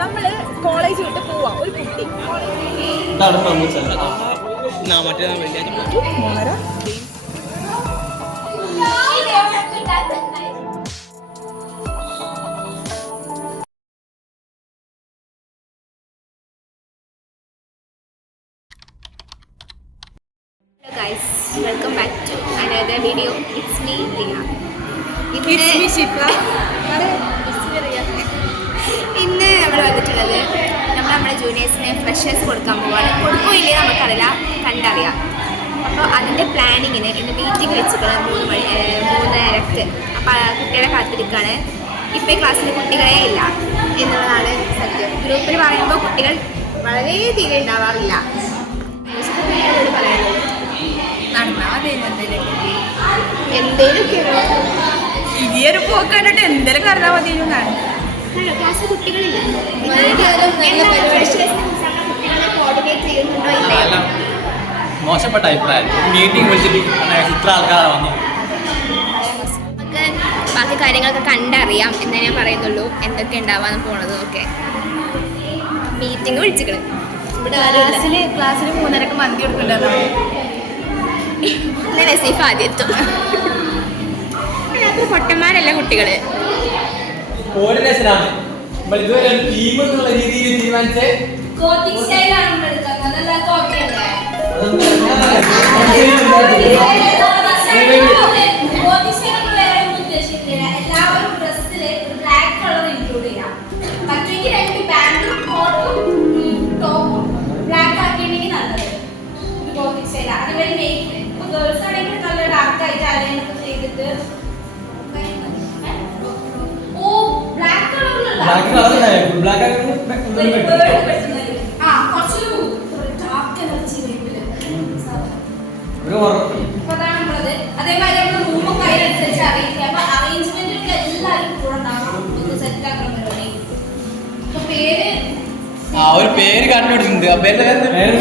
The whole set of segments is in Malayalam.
നമ്മള് കോളേജ് വിട്ട് പോവാം. ഒരു കുട്ടി guys, welcome back to another video. It's me Riya. It's me Shifa. ഇന്ന് നമ്മൾ വന്നിട്ടുള്ളത് നമ്മുടെ ജൂനിയേഴ്സിന് ഫ്രഷേഴ്സ് കൊടുക്കാൻ പോവാണ്. കൊടുക്കില്ലേ നമുക്കറിയില്ല, കണ്ടറിയാം. അപ്പോൾ അതിൻ്റെ പ്ലാനിങ്ങിന് ഇന്ന് മീറ്റിംഗ് വെച്ചിട്ടുള്ളത് 3:30. അപ്പോൾ കുട്ടികളെ കാത്തിരിക്കുകയാണ്. ഇപ്പോൾ ക്ലാസ്സിൽ കുട്ടികളെ ഇല്ല എന്നുള്ളതാണ് സത്യം. ഗ്രൂപ്പിൽ പറയുമ്പോൾ കുട്ടികൾ വളരെ തീരെ ഉണ്ടാവാറില്ല. പറയാനുള്ളത് എന്തേലൊക്കെ ഇനിയൊരു പോക്ക് കണ്ടിട്ട് എന്തേലും കരുതാൻ മതിയെന്നാണ്. ക്ലാസ്സിൽ കുട്ടികളില്ല, മോശപ്പെട്ട അഭിപ്രായം. മീറ്റിംഗ് വിളിച്ചിട്ട് ഇത്ര ആൾക്കാരാണ് വന്നത്. നമുക്ക് ബാക്കി കാര്യങ്ങളൊക്കെ കണ്ടറിയാം എന്നേ ഞാൻ പറയുന്നുള്ളൂ. എന്തൊക്കെ ഉണ്ടാവാൻ പോണതും ഒക്കെ. മീറ്റിംഗ് വിളിച്ചിട്ടുണ്ട്. ഇവിടെ ക്ലാസ്സിൽ 3:30 മന്തി കൊടുക്കണ്ടോ? നസീഫ് ആദ്യം എത്തും. അത്ര പൊട്ടന്മാരല്ല കുട്ടികള്. കോർഡിനേഷനാണ് ഇതുവരെ ടീം എന്നുള്ള രീതിയിൽ തീരുമാനിച്ചേ. അതേമാതിരി നമ്മൾ റൂമൊക്കെ അതിനനുസരിച്ച് അറിയിക്കാം. അറേഞ്ച്മെന്റ് എല്ലാവരും കൂടെ ഉണ്ടാവണം. സെറ്റ് ആക്കണം പരിപാടി. ഒരു പേര് കണ്ടുപിടിച്ചിട്ടുണ്ട്. ആ പേര്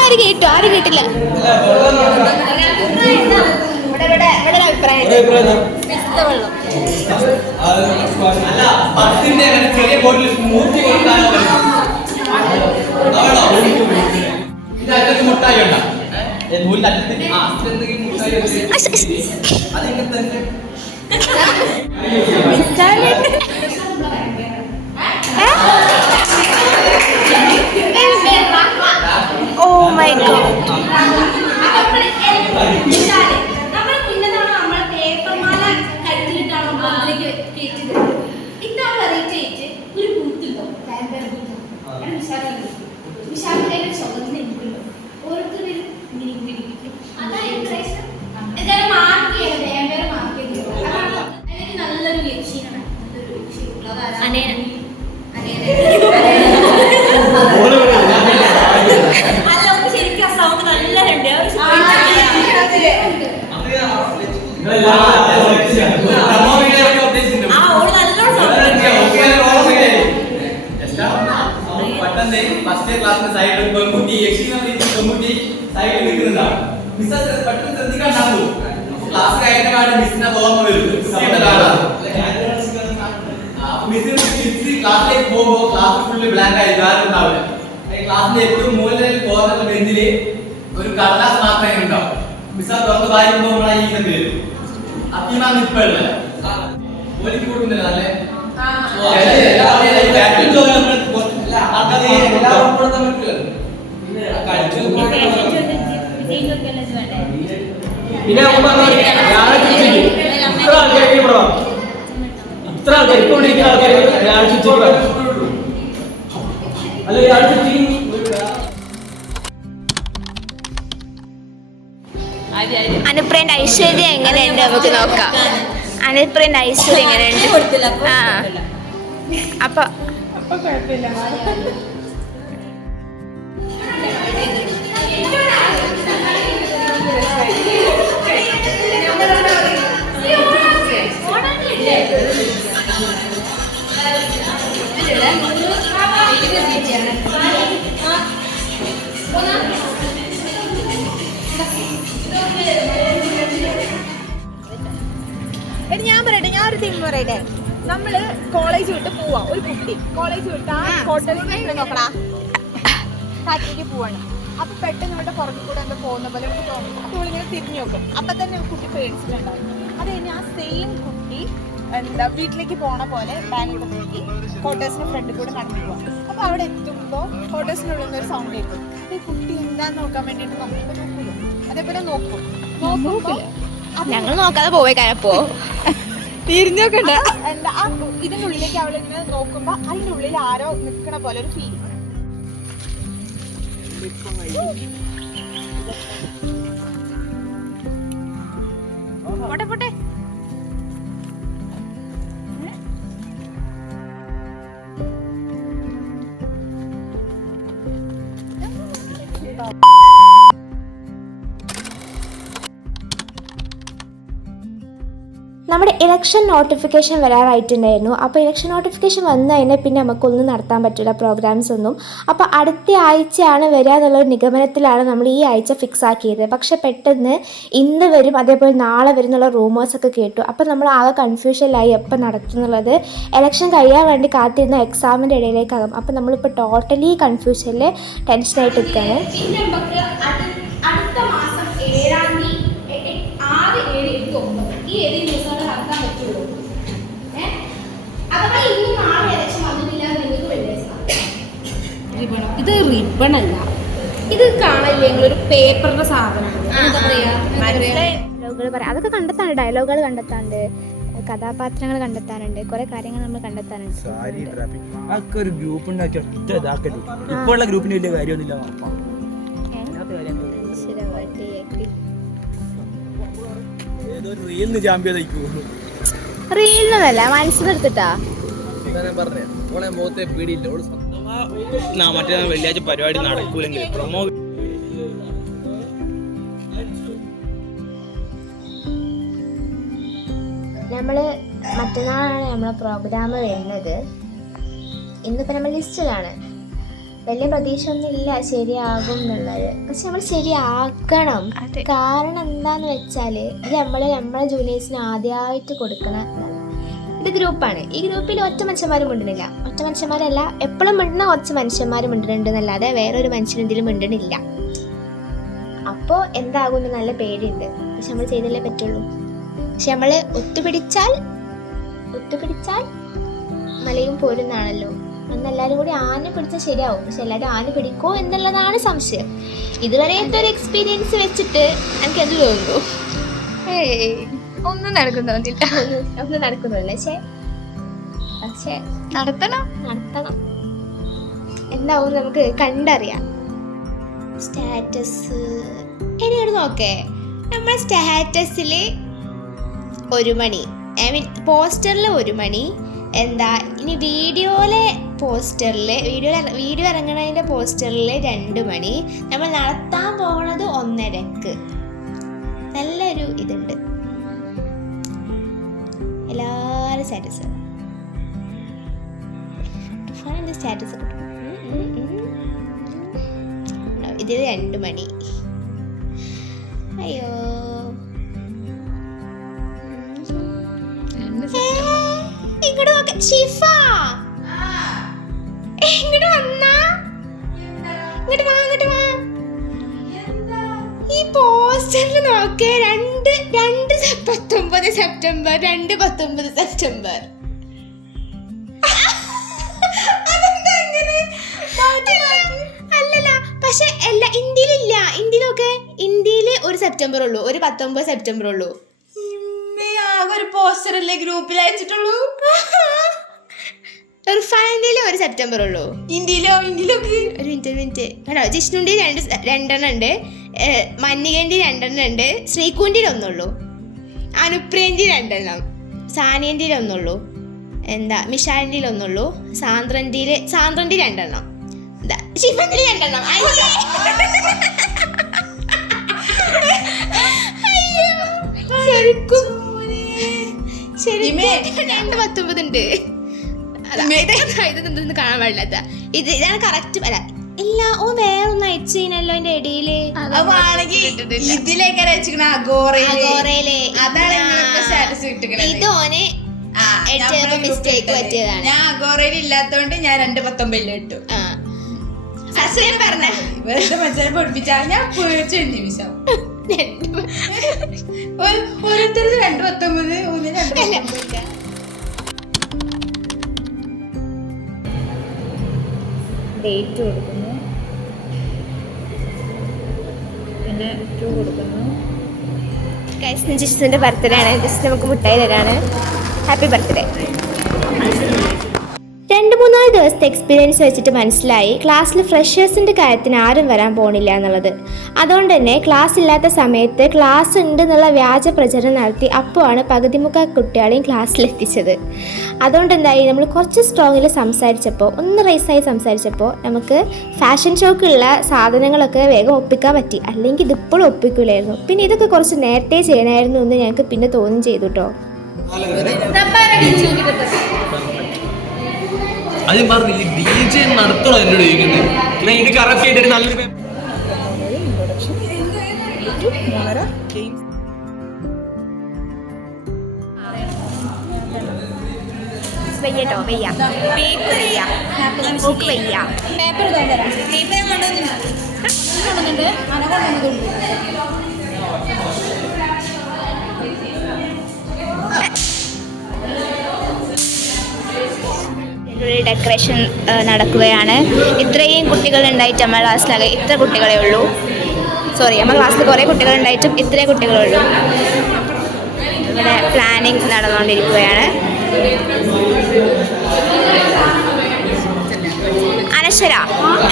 ആര് കേട്ടു? ആരും കേട്ടില്ല. ചെറിയ ബോട്ടിൽ മുട്ടായി ഉണ്ടോ? Oh my god. ഫസ്റ്റ് ക്ലാസ്സിന്റെ സൈഡിൽ പെൺകുട്ടി പെൺകുട്ടി സൈഡിൽ നിൽക്കുന്നുണ്ടാവും. മിസ് പെട്ടെന്ന് ശ്രദ്ധിക്കാണ്ടാവും. ക്ലാസ് കഴിഞ്ഞ കാര്യം മിസ്സിനെ ഓർമ്മ വരും. മിസ് ക്ലാസ്സിലേക്ക് പോകുമ്പോൾ ക്ലാസ് ഫുള്ള് ബ്ലാങ്ക് ആയി ആരും ഉണ്ടാവില്ല. ക്ലാസ്സിന്റെ ഏറ്റവും മുകളിൽ കോർണറിലെ ബെഞ്ചില് ഒരു കടലാസ് മാത്രമേ ഉണ്ടാവും. മിസ് തുറന്ന് വായിക്കുമ്പോൾ നമ്മളെ ഈ ഇതൊക്കെ വരും. അത്തിമാൻ നിപ്പല്ല ഒലിക്ക് കൊടുക്കുന്നില്ല അല്ലേ? പിന്നെ ഇത്ര ആൾക്കാർ ഇപ്പൊ വിളിക്കുന്ന ആൾക്കാർ അനുപ്രേന്റെ ഐശ്വര്യം എങ്ങനെയുണ്ട് നമുക്ക് നോക്കാം. അനിൽപ്രിന്റെ ഐശ്വര്യം എങ്ങനെയുണ്ട്? കൊടുത്തില്ല ആ അപ്പൊ ഞാൻ പറയട്ടെ, ഞാൻ ഒരു തിങ് പറയട്ടെ. നമ്മള് കോളേജ് വിട്ട് പോവാ, ഒരു കുട്ടി കോളേജ് വിട്ട് ആ ഹോട്ടലിൽ നോക്കണ ഫാക്ടറിക്ക് പോവാണ്. അപ്പൊ പെട്ടെന്ന് ഇവിടെ പുറത്തു കൂടെ എന്താ പോകുന്ന പോലെ നമുക്ക് തോന്നും. അപ്പൊ ഇങ്ങനെ തിരിഞ്ഞു നോക്കും. അപ്പൊ തന്നെ കുട്ടി പേടിച്ചിട്ടുണ്ടാവും. അത് കഴിഞ്ഞാൽ ആ സെയിം കുട്ടി എന്താ വീട്ടിലേക്ക് പോണ പോലെ ബാഗൊക്കെ നോക്കി ക്വാർട്ടേഴ്സിന്റെ ഫ്രണ്ടിൽ കൂടെ നടന്നു പോവാം. അപ്പൊ അവിടെ എത്തുമ്പോൾ ക്വാർട്ടേഴ്സിനുള്ളിൽ നിന്ന് ഒരു സൗണ്ട് കേൾക്കും. ഈ കുട്ടി എന്താന്ന് നോക്കാൻ വേണ്ടിയിട്ട് നമ്മളിപ്പോ നോക്കുമല്ലോ, അതേപോലെ നോക്കുമ്പോ ഞങ്ങൾ നോക്കാതെ പോയി കാരപ്പോ തിരിഞ്ഞോക്കണ്ട എന്താ ആ ഇതിന്റെ ഉള്ളിലേക്ക് അവൾ ഇങ്ങനെ നോക്കുമ്പോ അതിന്റെ ഉള്ളിൽ ആരോ നിൽക്കണ പോലെ ഒരു ഫീൽ. പോട്ടെ പോട്ടെ. നമ്മുടെ ഇലക്ഷൻ നോട്ടിഫിക്കേഷൻ വരാറായിട്ടുണ്ടായിരുന്നു. അപ്പോൾ ഇലക്ഷൻ നോട്ടിഫിക്കേഷൻ വന്നു കഴിഞ്ഞാൽ പിന്നെ നമുക്കൊന്നും നടത്താൻ പറ്റില്ല, പ്രോഗ്രാംസ് ഒന്നും. അപ്പോൾ അടുത്ത ആഴ്ചയാണ് വരിക എന്നുള്ളൊരു നിഗമനത്തിലാണ് നമ്മൾ ഈ ആഴ്ച ഫിക്സ് ആക്കിയത്. പക്ഷെ പെട്ടെന്ന് ഇന്ന് വരും, അതേപോലെ നാളെ വരും എന്നുള്ള റൂമേഴ്സൊക്കെ കേട്ടു. അപ്പോൾ നമ്മൾ ആകെ കൺഫ്യൂഷനിലായി എപ്പോൾ നടത്തും എന്നുള്ളത്. ഇലക്ഷൻ കഴിയാൻ വേണ്ടി കാത്തിരുന്ന എക്സാമിൻ്റെ ഇടയിലേക്കാകും. അപ്പോൾ നമ്മളിപ്പോൾ ടോട്ടലി കൺഫ്യൂഷനിൽ ടെൻഷനായിട്ട് നിൽക്കുകയാണ്. പിന്നെ നമുക്ക് അടുത്ത മാസം 7-ാം തീയതി 6, 7, 8, 9 ഈ 7 ദിവസങ്ങൾ നടത്താൻ പറ്റുള്ളൂ. അഥവാ ഇന്ന് നാളെ ഇലക്ഷൻ വന്നിട്ടില്ല നിങ്ങൾക്ക് വെള്ളിയാഴ്ച. ഇത് റിബൺ അല്ല, ഇത് കാണില്ലേ നിങ്ങളൊരു പേപ്പറിന്റെ സാധനമാണ്. എന്താ പറയാ ഡയലോഗുകൾ പറയാം, അതൊക്കെ കണ്ടെത്താനുണ്ട്. ഡയലോഗുകൾ കണ്ടെത്താനുണ്ട്, കഥാപാത്രങ്ങൾ കണ്ടെത്താനുണ്ട്, കുറെ കാര്യങ്ങൾ നമ്മൾ കണ്ടെത്താനുണ്ട്. ഒരു ഗ്രൂപ്പ് ഉണ്ടാക്കി ഒറ്റ ഇതാക്കട്ടെ. ഇപ്പോൾ ഉള്ള ഗ്രൂപ്പിന് വലിയ കാര്യമൊന്നുമില്ല. റീലിനല്ല, മനസ്സിലെടുത്തിട്ടാ മറ്റേ വെള്ളിയാഴ്ച പരിപാടി നടക്കൂലെങ്കിൽ പ്രൊമോ നമ്മൾ മറ്റന്നാളാണ് നമ്മളെ പ്രോഗ്രാം വരുന്നത്. ഇന്നിപ്പോൾ നമ്മൾ ലിസ്റ്റിലാണ്. വലിയ പ്രതീക്ഷ ഒന്നും ഇല്ല ശരിയാകും എന്നുള്ളത്. പക്ഷെ നമ്മൾ ശരിയാക്കണം. കാരണം എന്താന്ന് വെച്ചാൽ ഇത് നമ്മളെ ജൂനിയേഴ്സിന് ആദ്യമായിട്ട് കൊടുക്കണ ഇത് ഗ്രൂപ്പാണ്. ഈ ഗ്രൂപ്പിൽ ഒറ്റ മനുഷ്യന്മാരും മിണ്ടുന്നില്ല. ഒറ്റ മനുഷ്യന്മാരല്ല, എപ്പോഴും മിണ്ടുന്ന കുറച്ച് മനുഷ്യന്മാരും മിണ്ടുന്നുണ്ടെന്നല്ലാതെ വേറൊരു മനുഷ്യനെന്തെങ്കിലും മിണ്ടണില്ല. അപ്പോൾ എന്താകും നല്ല പേടിയുണ്ട്. പക്ഷെ നമ്മൾ ചെയ്തല്ലേ പറ്റുള്ളൂ. പക്ഷെ നമ്മൾ ഒത്തുപിടിച്ചാൽ മലയും പോരുന്നാണല്ലോ. അന്നെല്ലാവരും കൂടി ആന പിടിച്ചാൽ ശരിയാവും. പക്ഷെ എല്ലാവരും ആന പിടിക്കോ എന്നുള്ളതാണ് സംശയം. ഇതുവരെയത്തെ ഒരു എക്സ്പീരിയൻസ് വെച്ചിട്ട് എനിക്ക് എന്ത് തോന്നുന്നു? ഒന്നും നടക്കുന്നില്ല. ഒന്നും നടക്കുന്നില്ല. പക്ഷെ നടത്തണം. എന്താവും നമുക്ക് കണ്ടറിയാം. സ്റ്റാറ്റസ് എന്നോട് നോക്കേ. നമ്മുടെ സ്റ്റാറ്റസിൽ 1 മണി, പോസ്റ്ററിൽ 1 മണി, എന്താ ഇനി വീഡിയോയിലെ പോസ്റ്ററിൽ വീഡിയോ ഇറങ്ങണതിൻ്റെ പോസ്റ്ററിൽ 2 മണി, നമ്മൾ നടത്താൻ പോകുന്നത് 1:30. നല്ലൊരു ഇതുണ്ട്. എല്ലാവരും സ്റ്റാറ്റസ് സ്റ്റാറ്റസ് ഇതിൽ 2 മണി. അയ്യോ ഇങ്ങോട്ട് നോക്ക ഷിഫ, ഇങ്ങോട്ട് വന്നാ, ഇങ്ങോട്ട് വാ. ഈ പോസ്റ്ററിൽ നോക്കേ 2/19 സെപ്റ്റംബർ 2/19 സെപ്റ്റംബർ. അല്ലല്ല, പക്ഷെ എല്ലാ ഇന്ത്യയിലില്ല. ഇന്ത്യയിലൊക്കെ ഇന്ത്യയിൽ 1 സെപ്റ്റംബർ ഉള്ളൂ, ഒരു 19 സെപ്റ്റംബർ ഉള്ളൂ. ആകെ ഒരു പോസ്റ്റർ അല്ലേ ഗ്രൂപ്പിൽ അയച്ചിട്ടുള്ളൂ. ഒരു ഫൈനലി 1 സെപ്റ്റംബർ ഉള്ളൂ. ഇന്ത്യയിലൊക്കെ ഒരു മിനിറ്റ് കേട്ടോ. ജിഷ്ണുണ്ടി 2 ഉണ്ട്, മഞ്ഞികണ്ടി 2 ഉണ്ട്, ശ്രീകുണ്ടി 1 ഉള്ളൂ, അനുപ്രിയഞ്ചി 2. സാനിയൻ്റെ ഒന്നുള്ളൂ, എന്താ മിഷാലിൻ്റെ ഒന്നുള്ളൂ, സാന്ദ്രൻ്റെ 2 ശിവന്റെ 2 ശരിക്കും 219 ഉണ്ട്. ഇതൊന്നും കാണാൻ പാടില്ലാത്ത ഇതാണ് കറക്റ്റ്. അല്ല ഇല്ല, ഓ വേറൊന്നും അയച്ചു കഴിഞ്ഞല്ലോ അതിന്റെ ഇടയില്. ഇതോന് മിസ്റ്റേക്ക് പറ്റിയതാണ്. ഞാൻ അഗോറയിൽ ഇല്ലാത്തോണ്ട് ഞാൻ 219 ഇട്ടു. അസുഖം പറഞ്ഞ വെറുതെ മനുഷ്യനെ പഠിപ്പിച്ചാൽ ഞാൻ പേടിച്ച നിമിഷം ഓരോരുത്തർ 219 ഡേറ്റ് കൊടുക്കുന്നു, പിന്നെ 2 കൊടുക്കുന്നു. ജിസിന്റെ ബർത്ത്ഡേ ആണ്. ജസ്റ്റ് നമുക്ക് മുട്ടായി തരാണ്. Happy birthday. 2-3 ദിവസത്തെ എക്സ്പീരിയൻസ് വെച്ചിട്ട് മനസ്സിലായി ക്ലാസ്സിൽ ഫ്രഷേഴ്സിൻ്റെ കാര്യത്തിന് ആരും വരാൻ പോണില്ല എന്നുള്ളത്. അതുകൊണ്ട് തന്നെ ക്ലാസ് ഇല്ലാത്ത സമയത്ത് ക്ലാസ് ഉണ്ട് എന്നുള്ള വ്യാജ പ്രചരണം നടത്തി അപ്പോഴാണ് പകുതിമുക്കാൽ കുട്ടികളെയും ക്ലാസ്സിലെത്തിച്ചത്. അതുകൊണ്ട് എന്തായി, നമ്മൾ കുറച്ച് സ്ട്രോങ്ങിൽ സംസാരിച്ചപ്പോൾ, ഒന്ന് റൈസായി സംസാരിച്ചപ്പോൾ നമുക്ക് ഫാഷൻ ഷോക്കുള്ള സാധനങ്ങളൊക്കെ വേഗം ഒപ്പിക്കാൻ പറ്റി. അല്ലെങ്കിൽ ഇതിപ്പോഴും ഒപ്പിക്കില്ലായിരുന്നു. പിന്നെ ഇതൊക്കെ കുറച്ച് നേരത്തെ ചെയ്യണമായിരുന്നു എന്ന് ഞങ്ങൾക്ക് പിന്നെ തോന്നി ചെയ്തു കേട്ടോ. അത് പറഞ്ഞു DJ നടത്തണോ എന്നോട് ചോദിക്കുന്നത്. ഞാൻ ഇത് കറക്റ്റ് ആയിട്ട് നല്ലൊരു വെയ്യട്ടോ വെയ്യ പേക്ക് വെയ്യ ബുക്ക് വെയ്യ പേപ്പർ കൊണ്ടുവന്നിട്ടുണ്ട്. ഡെക്കറേഷൻ നടക്കുകയാണ്. ഇത്രയും കുട്ടികളുണ്ടായിട്ട് നമ്മുടെ ക്ലാസ്സിലാകെ ഇത്ര കുട്ടികളേ ഉള്ളൂ. സോറി, നമ്മുടെ ക്ലാസ്സിൽ കുറേ കുട്ടികളുണ്ടായിട്ടും ഇത്രയും കുട്ടികളേ ഉള്ളൂ. ഇവിടെ പ്ലാനിങ് നടന്നുകൊണ്ടിരിക്കുകയാണ്. അനശ്വര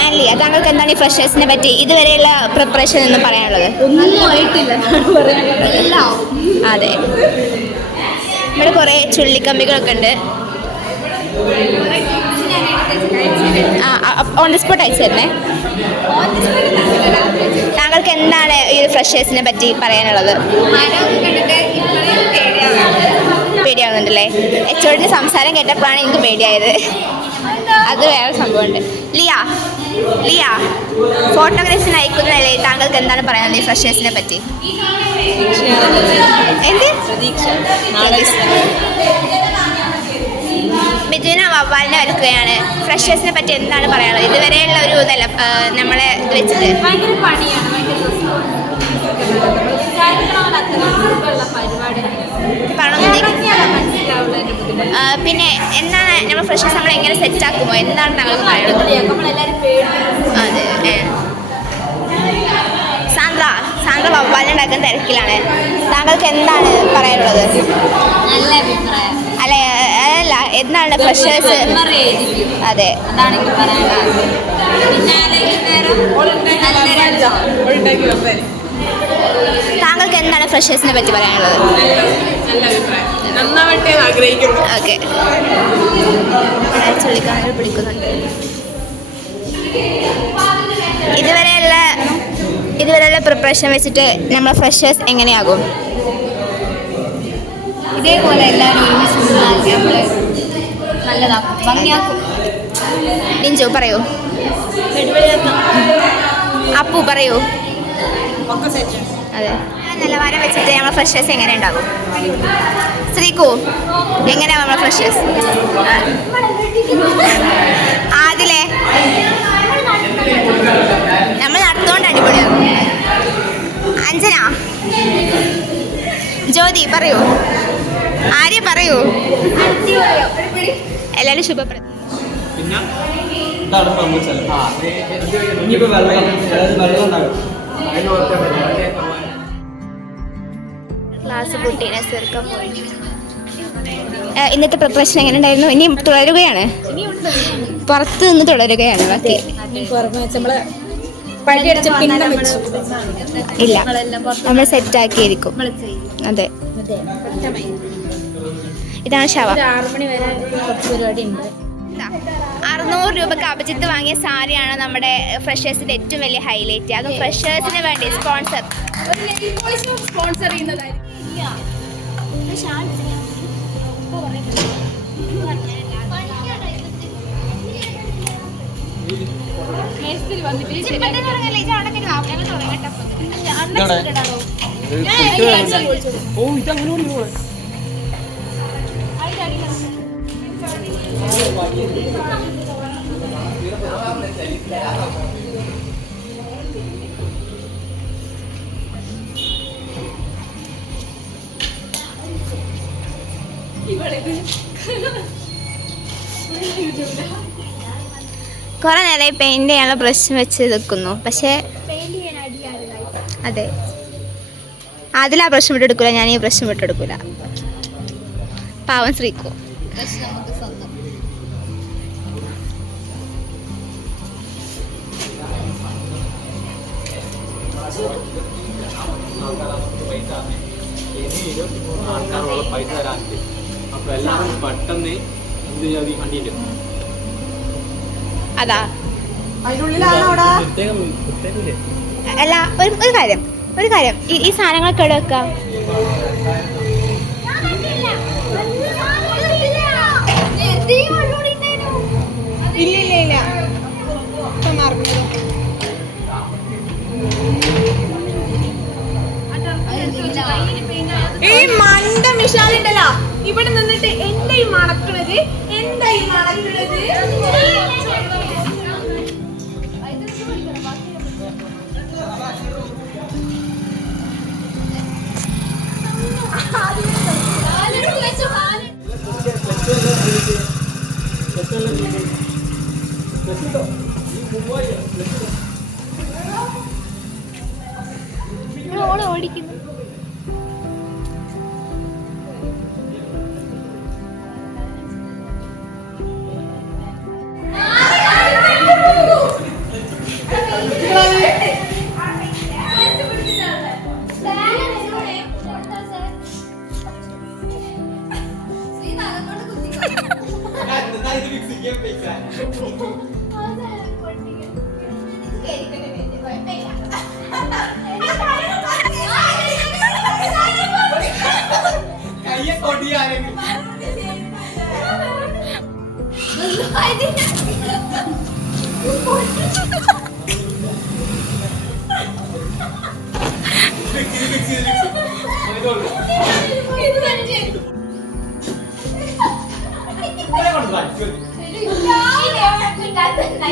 ആൻലി, താങ്കൾക്ക് എന്താണ് ഈ ഫ്രഷേഴ്സിനെ പറ്റി ഇതുവരെയുള്ള പ്രിപ്പറേഷൻ എന്ന് പറയാനുള്ളത്? ഒന്നും ആയിട്ടില്ല. അതെ, ഇവിടെ കുറേ ചുള്ളിക്കമ്പികളൊക്കെ ഉണ്ട്. ഓൺ ദി സ്പോട്ട് അയച്ചു തരണേ. താങ്കൾക്ക് എന്താണ് ഈ ഒരു ഫ്രഷേഴ്സിനെ പറ്റി പറയാനുള്ളത്? പേടിയാവുന്നുണ്ടല്ലേ? എച്ചോടിൻ്റെ സംസാരം കേട്ടപ്പോഴാണ് എനിക്ക് പേടിയായത്. അത് വേറെ സംഭവമുണ്ട്. ലിയ ഫോട്ടോഗ്രാഫിന് അയക്കുന്നതല്ലേ, താങ്കൾക്ക് എന്താണ് പറയാനുള്ളത് ഈ ഫ്രഷേഴ്സിനെ പറ്റി? എന്ത് ബിജുവിനെ വവ്വാലിനെ വരക്കുകയാണ്. ഫ്രഷേഴ്സിനെ പറ്റി എന്താണ് പറയാനുള്ളത്? ഇതുവരെയുള്ള ഒരു ഇതല്ല നമ്മളെ വെച്ചിട്ട് ഭയങ്കര പണിയാണ്, പിന്നെ എന്താണ് നമ്മൾ ഫ്രഷേഴ്സ് നമ്മൾ എങ്ങനെ സെറ്റ് ആക്കുമോ, എന്താണ് താങ്കൾക്ക് പറയുന്നത്? അതെ, സാന്ദ്ര വവ്വാലുണ്ടാക്കുന്ന തിരക്കിലാണ്. താങ്കൾക്ക് എന്താണ് പറയാനുള്ളത്? നല്ല അഭിപ്രായം. അല്ല അതല്ല, എന്താണ് ഫ്രഷേഴ്സ്? അതെ, അതാണ് എനിക്ക് പറയാനുള്ളത്. താങ്കൾക്ക് എന്താണ് ഫ്രഷേഴ്സിനെ പറ്റി പറയാനുള്ളത്? നന്നാവട്ടെ ആഗ്രഹിക്കുന്നു. ഓക്കെ, ചുള്ളിക്കാണൽ പിടിക്കുന്നുണ്ട്. ഇതുവരെയുള്ള പ്രിപ്പറേഷൻ വെച്ചിട്ട് നമ്മളെ ഫ്രഷേഴ്സ് എങ്ങനെയാകും? ഇതേപോലെ എല്ലാവരും ഒരുമിച്ച് നമ്മൾ നല്ലതാക്കും, ഭംഗിയാക്കും. ലിഞ്ചു പറയൂ. അപ്പു പറയൂ. അതെ, നിലവാരം വെച്ചിട്ട് നമ്മളെ ഫ്രഷേഴ്സ് എങ്ങനെ ഉണ്ടാകും? ശ്രീകു, എങ്ങനെയാ നമ്മളെ ഫ്രഷേഴ്സ്? ആദിലേ, നമ്മൾ നടത്തുകൊണ്ട് അടിപൊളിയാകും. അഞ്ജന, ജ്യോതി പറയൂ. ആര്യ പറയൂ. എല്ലാവരും ശുഭപ്രദം. പിന്നെ ഇതാണ് സംഭവിച്ചത്. ഇനിയിപ്പോൾ വെള്ളം ഉണ്ടാകും. ക്ലാസ് കുട്ടീനെ ചെറുക്കാൻ പോയി. ഇന്നത്തെ പ്രിപ്പറേഷൻ എങ്ങനെ ഉണ്ടായിരുന്നു? ഇനി തുടരുകയാണ്, പുറത്ത് നിന്ന് തുടരുകയാണ്. ബാക്കി ഇല്ല, നമ്മൾ സെറ്റാക്കിയിരിക്കും. അതെ, ഇതാണ് ശവം. 6 മണി വരെ കുറച്ച് പരിപാടി ഉണ്ട്. 600 രൂപക്ക് അഭിജിത്ത് വാങ്ങിയ സാരിയാണ് നമ്മുടെ ഫ്രഷേഴ്സിന്റെ ഏറ്റവും വലിയ ഹൈലൈറ്റ്. അത് ഫ്രഷേഴ്സിന് വേണ്ടി സ്പോൺസർ ചെയ്യുന്നതായിരിക്കും. ഓ ഇതങ്ങനെ കുറെ നേരമായി പെയിന്റ് ചെയ്യാനുള്ള ബ്രഷ് വെച്ച് നിൽക്കുന്നു. പക്ഷേ അതെ, അതിലാ ബ്രഷ് വിട്ടെടുക്കൂല, ഞാൻ ഈ ബ്രഷ് വിട്ടെടുക്കൂല. പാവം ശ്രീക്കോ. പൈസ തരാനുണ്ട്. അപ്പൊ എല്ലാവരും പെട്ടെന്ന് എന്ത് ചെയ്യാം, ഈ വണ്ടിയിട്ട് അതാ അതിനുള്ളിലാണോ അവിടെ? അല്ല, ഒരു കാര്യം ഈ സാധനങ്ങളൊക്കെ എവിടെ വെക്കാം? ഇല്ല ഈ മണ്ട മിഷാലുണ്ടല്ലോ ഇവിടെ നിന്നിട്ട് എന്തായി മണക്കണത്? ഓടിക്കുന്നു.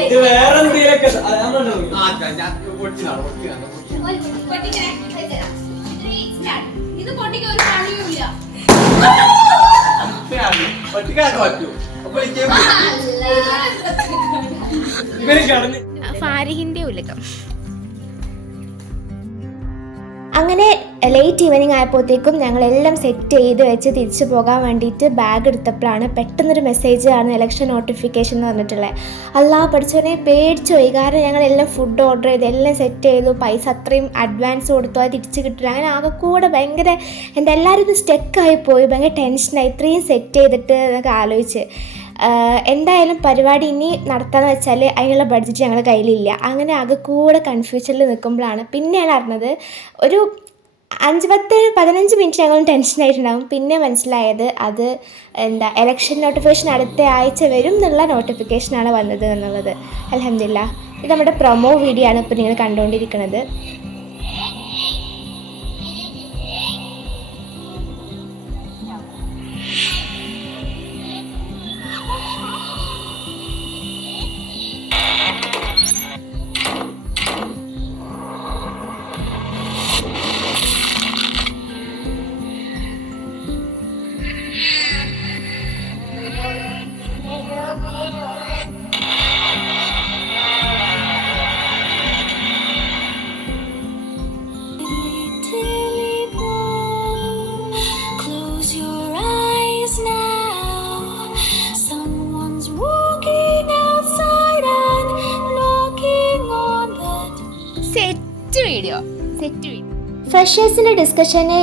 ഇത് വേറെ എന്തെങ്കിലൊക്കെ ഇത് പൊട്ടിക്ക് ഒരു പണിയുമില്ല. ഫാരിഹിന്റെ ഉലകം. അങ്ങനെ ലേറ്റ് ഈവനിങ് ആയപ്പോഴത്തേക്കും ഞങ്ങളെല്ലാം സെറ്റ് ചെയ്ത് വെച്ച് തിരിച്ചു പോകാൻ വേണ്ടിയിട്ട് ബാഗ് എടുത്തപ്പോഴാണ് പെട്ടെന്നൊരു മെസ്സേജ് ആണ് ഇലക്ഷൻ നോട്ടിഫിക്കേഷൻ എന്ന് പറഞ്ഞിട്ടുള്ളത്. അല്ലാ പഠിച്ചവനെ പേടിച്ചു പോയി. കാരണം ഞങ്ങളെല്ലാം ഫുഡ് ഓർഡർ ചെയ്ത് എല്ലാം സെറ്റ് ചെയ്തു, പൈസ അത്രയും അഡ്വാൻസ് കൊടുത്തു, അത് തിരിച്ച് കിട്ടില്ല. അങ്ങനെ ആകെ കൂടെ ഭയങ്കര എല്ലാവരും ഒന്ന് സ്റ്റക്കായിപ്പോയി, ഭയങ്കര ടെൻഷനായി. ഇത്രയും സെറ്റ് ചെയ്തിട്ട് എന്നൊക്കെ ആലോചിച്ച് എന്തായാലും പരിപാടി ഇനി നടത്താമെന്ന് വെച്ചാൽ അതിനുള്ള ബഡ്ജറ്റ് ഞങ്ങളുടെ കയ്യിലില്ല. അങ്ങനെ ആകെ കൂടെ കൺഫ്യൂഷനിൽ നിൽക്കുമ്പോഴാണ് പിന്നെയാണ് അറിഞ്ഞത് ഒരു 5-15 മിനിറ്റ് ഞങ്ങൾ ടെൻഷനായിട്ടുണ്ടാകും. പിന്നെ മനസ്സിലായത് അത് എലക്ഷൻ നോട്ടിഫിക്കേഷൻ അടുത്ത ആഴ്ച വരും എന്നുള്ള നോട്ടിഫിക്കേഷനാണ് വന്നത് എന്നുള്ളത്. അൽഹംദുലില്ലാഹ്. ഇത് നമ്മുടെ പ്രൊമോ വീഡിയോ ആണ് ഇപ്പോൾ നിങ്ങൾ കണ്ടുകൊണ്ടിരിക്കുന്നത്. ഫ്രഷേഴ്സിൻ്റെ ഡിസ്കഷന്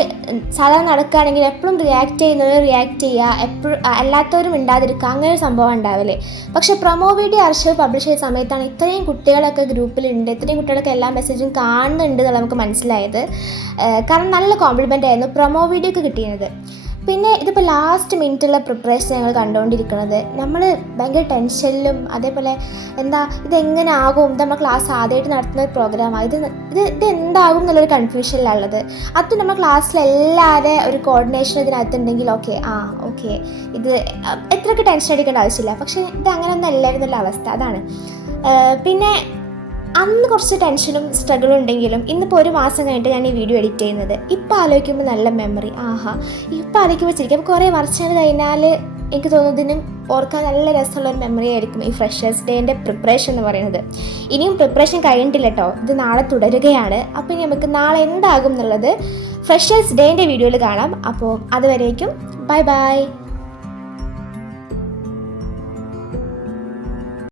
സാധാരണ നടക്കുകയാണെങ്കിൽ എപ്പോഴും റിയാക്ട് ചെയ്യുന്നവർ റിയാക്ട് ചെയ്യുക, എപ്പോഴും അല്ലാത്തവരും മിണ്ടാതിരിക്കുക, അങ്ങനെ ഒരു സംഭവം ഉണ്ടാവില്ലേ. പക്ഷേ പ്രൊമോ വീഡിയോ അർഷവ് പബ്ലിഷ് ചെയ്ത സമയത്താണ് ഇത്രയും കുട്ടികളൊക്കെ ഗ്രൂപ്പിലുണ്ട്, ഇത്രയും കുട്ടികളൊക്കെ എല്ലാ മെസ്സേജും കാണുന്നുണ്ട് എന്നുള്ള നമുക്ക് മനസ്സിലായത്. കാരണം നല്ല കോംപ്ലിമെൻ്റ് ആയിരുന്നു പ്രൊമോ വീഡിയോക്ക് കിട്ടിയത്. പിന്നെ ഇതിപ്പോൾ ലാസ്റ്റ് മിനിറ്റുള്ള പ്രിപ്പറേഷൻ ഞങ്ങൾ കണ്ടുകൊണ്ടിരിക്കുന്നത്. നമ്മൾ ഭയങ്കര ടെൻഷനിലും അതേപോലെ ഇതെങ്ങനെ ആകും, ഇത് നമ്മുടെ ക്ലാസ് ആദ്യമായിട്ട് നടത്തുന്ന ഒരു പ്രോഗ്രാമാണ്, ഇത് എന്താകും എന്നുള്ളൊരു കൺഫ്യൂഷനിലുള്ളത്. അത് നമ്മുടെ ക്ലാസ്സിലെല്ലാവരും ഒരു കോർഡിനേഷൻ ഇതിനകത്തുണ്ടെങ്കിൽ ഓക്കെ ഇത് എത്രയൊക്കെ ടെൻഷൻ അടിക്കേണ്ട ആവശ്യമില്ല. പക്ഷേ ഇത് അങ്ങനെയൊന്നും അല്ലായിരുന്നുള്ള അവസ്ഥ അതാണ്. പിന്നെ അന്ന് കുറച്ച് ടെൻഷനും സ്ട്രഗിളും ഉണ്ടെങ്കിലും ഇന്നിപ്പോൾ 1 മാസം കഴിഞ്ഞിട്ട് ഞാൻ ഈ വീഡിയോ എഡിറ്റ് ചെയ്യുന്നത്. ഇപ്പോൾ ആലോചിക്കുമ്പോൾ നല്ല മെമ്മറി, ഇപ്പോൾ ആലോചിക്കുമ്പോൾ ശരിക്കും അപ്പോൾ കുറേ വർഷങ്ങൾ കഴിഞ്ഞാൽ എനിക്ക് തോന്നുന്നു ഇതിനും ഓർക്കാൻ നല്ല രസമുള്ളൊരു മെമ്മറി ആയിരിക്കും ഈ ഫ്രഷേഴ്സ് ഡേൻ്റെ പ്രിപ്പറേഷൻ എന്ന് പറയുന്നത്. ഇനിയും പ്രിപ്പറേഷൻ കഴിഞ്ഞിട്ടില്ല കേട്ടോ, ഇത് നാളെ തുടരുകയാണ്. അപ്പോൾ ഇനി നമുക്ക് നാളെ എന്താകും എന്നുള്ളത് ഫ്രഷേഴ്സ് ഡേൻ്റെ വീഡിയോയിൽ കാണാം. അപ്പോൾ അതുവരേക്കും ബൈ.